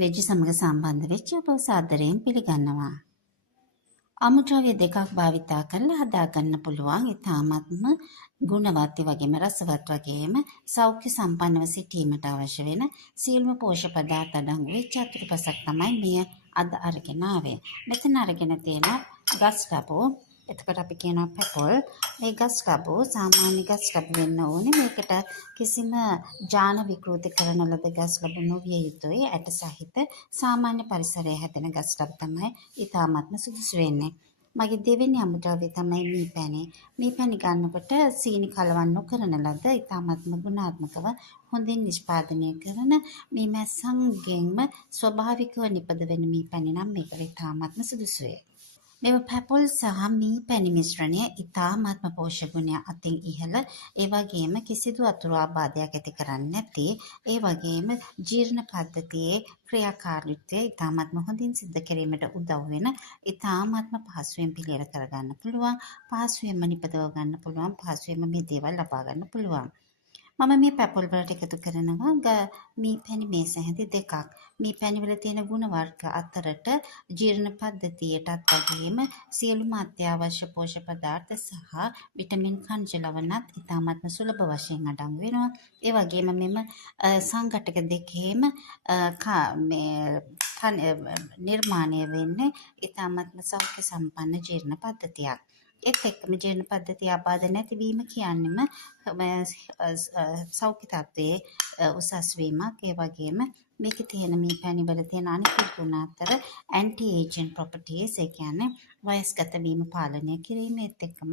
Veg සමග සම්බන්ධ වෙච්ච ඔබ සාදරයෙන් පිළිගන්නවා. අමුද්‍රව්‍ය දෙකක් භාවිතා කරලා හදාගන්න පුළුවන් ඉතාමත්ම ගුණවත් වගේම රසවත් වගේම සෞඛ්‍ය සම්පන්නව සිටීමට අවශ්‍ය වෙන සියලුම පෝෂක පදාර්ථ අඩංගු වෙච්ච අතුරුපසක් තමයි මේ අද අරගෙන ආවේ. මෙතන අරගෙන තියෙනවා ගස් ලබෝ. එතකොට අපි කියනවා පැපොල්. මේ ගස් ලබෝ සාමාන්‍ය ගස් ලබෝ වෙන්න ඕනේ. මේකට කිසිම ජාන විකෘති කරන ලද ගස් ලබෝ නොවිය යුතුයි. ඇට සහිත සාමාන්‍ය පරිසරයේ හැදෙන ගස් ලබෝ තමයි ඉතාමත්ම සුදුසු වෙන්නේ. මගේ දෙවෙනි අමුද්‍රව්‍ය තමයි මීපැණි. මීපැණි ගන්නකොට සීනි කලවම් නොකරන ලද ඉතාමත්ම ගුණාත්මකව හොඳින් නිෂ්පාදනය කරන මීමැස්සන්ගෙන්ම ස්වභාවිකව නිපද වෙන මීපැණි නම් මේකට ඉතාමත්ම සුදුසුයි. මෙම පැපොල් සහ මීපැණි මිශ්‍රණය ඉතාමත්ම පෝෂක ගුණය අතින් ඉහළ, ඒ වගේම කිසිදු අතුරු ආබාධයක් ඇති කරන්නේ නැති, ඒ වගේම ජීර්ණ පද්ධතියේ ක්‍රියාකාරීත්වය ඉතාමත්ම හොඳින් සිද්ධ කිරීමට උදව් වෙන, ඉතාමත්ම පහසුවෙන් පිළියෙල කරගන්න පුළුවන්, පහසුවෙන්ම නිපදව ගන්න පුළුවන්, පහසුවෙන්ම මේ දේවල් ලබා ගන්න පුළුවන්. මම මේ පැපොල් වලට එකතු කරනවා මීපැණි මේස හැඳි දෙකක්. මීපැණි වල තියෙන ගුණ වර්ග අතරට ජීර්ණ පද්ධතියටත් වගේම සියලුම අත්‍යවශ්‍ය පෝෂක පදාර්ථ සහ විටමින් khනිජ ලවණත් ඉතාමත්ම සුලභ වශයෙන් අඩංගු වෙනවා. ඒ වගේම මෙම සංඝටක දෙකේම නිර්මාණය වෙන්නේ ඉතාමත්ම සෞඛ්‍ය සම්පන්න ජීර්ණ පද්ධතියක්. ඒත් එක්කම ජීර්ණ පද්ධතිය ආබාධ නැතිවීම කියන්නෙම සෞඛ්‍ය තත්ත්වයේ උසස් වීමක්. ඒ වගේම මේකේ තියෙන මේ පැණි වල තියෙන අනිකුත් ගුණ අතර ඇන්ටි ඒජින් ප්‍රොපර්ටිස්, ඒ කියන්නේ වයස්ගත වීම පාලනය කිරීම, ඒත් එක්කම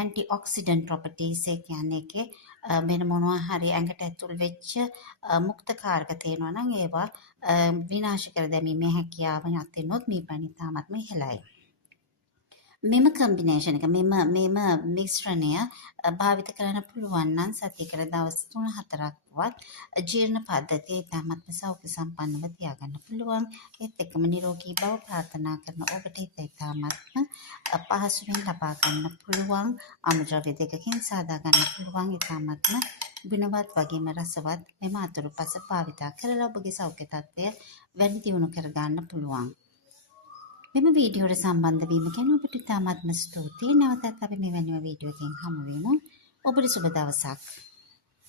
ඇන්ටි ඔක්සිඩන්ට් ප්‍රොපර්ටිස්, ඒ කියන්නේ ඒකේ වෙන මොනවා හරි ඇඟට ඇතුල් වෙච්ච මුක්තකාරක තියෙනවා නම් ඒවා විනාශ කර දැමීමේ හැකියාව අතිනොත් මේ පැණි තාමත්ම ඉහළයි. මෙම කම්බිනේෂන් එක මෙම මිශ්‍රණය භාවිත කරන්න පුළුවන් නම් සතියකට දවස් 3-4ක්වත් ජීර්ණ පද්ධතිය ඉතාමත්ම සෞඛ්‍ය සම්පන්නව තියාගන්න පුළුවන්. ඒත් එක්කම නිරෝගී බව ප්‍රාර්ථනා කරන ඔබට ඉතාමත්ම පහසුවෙන් ලබා ගන්න පුළුවන් අමුද්‍රව්‍ය දෙකකින් සාදා ගන්න පුළුවන් ඉතාමත්ම ගුණවත් වගේම රසවත් මෙම අතුරුපස භාවිතා කරලා ඔබගේ සෞඛ්‍ය තත්ත්වය වැඩි දියුණු කර ගන්න පුළුවන්. මෙම වීඩියෝට සම්බන්ධ වීම ගැන ඔබට ඉතාමත්ම ස්තුතියි. නැවතත් අපි මෙවැනිම වීඩියෝකින් හමු වෙමු. ඔබට සුබ දවසක්.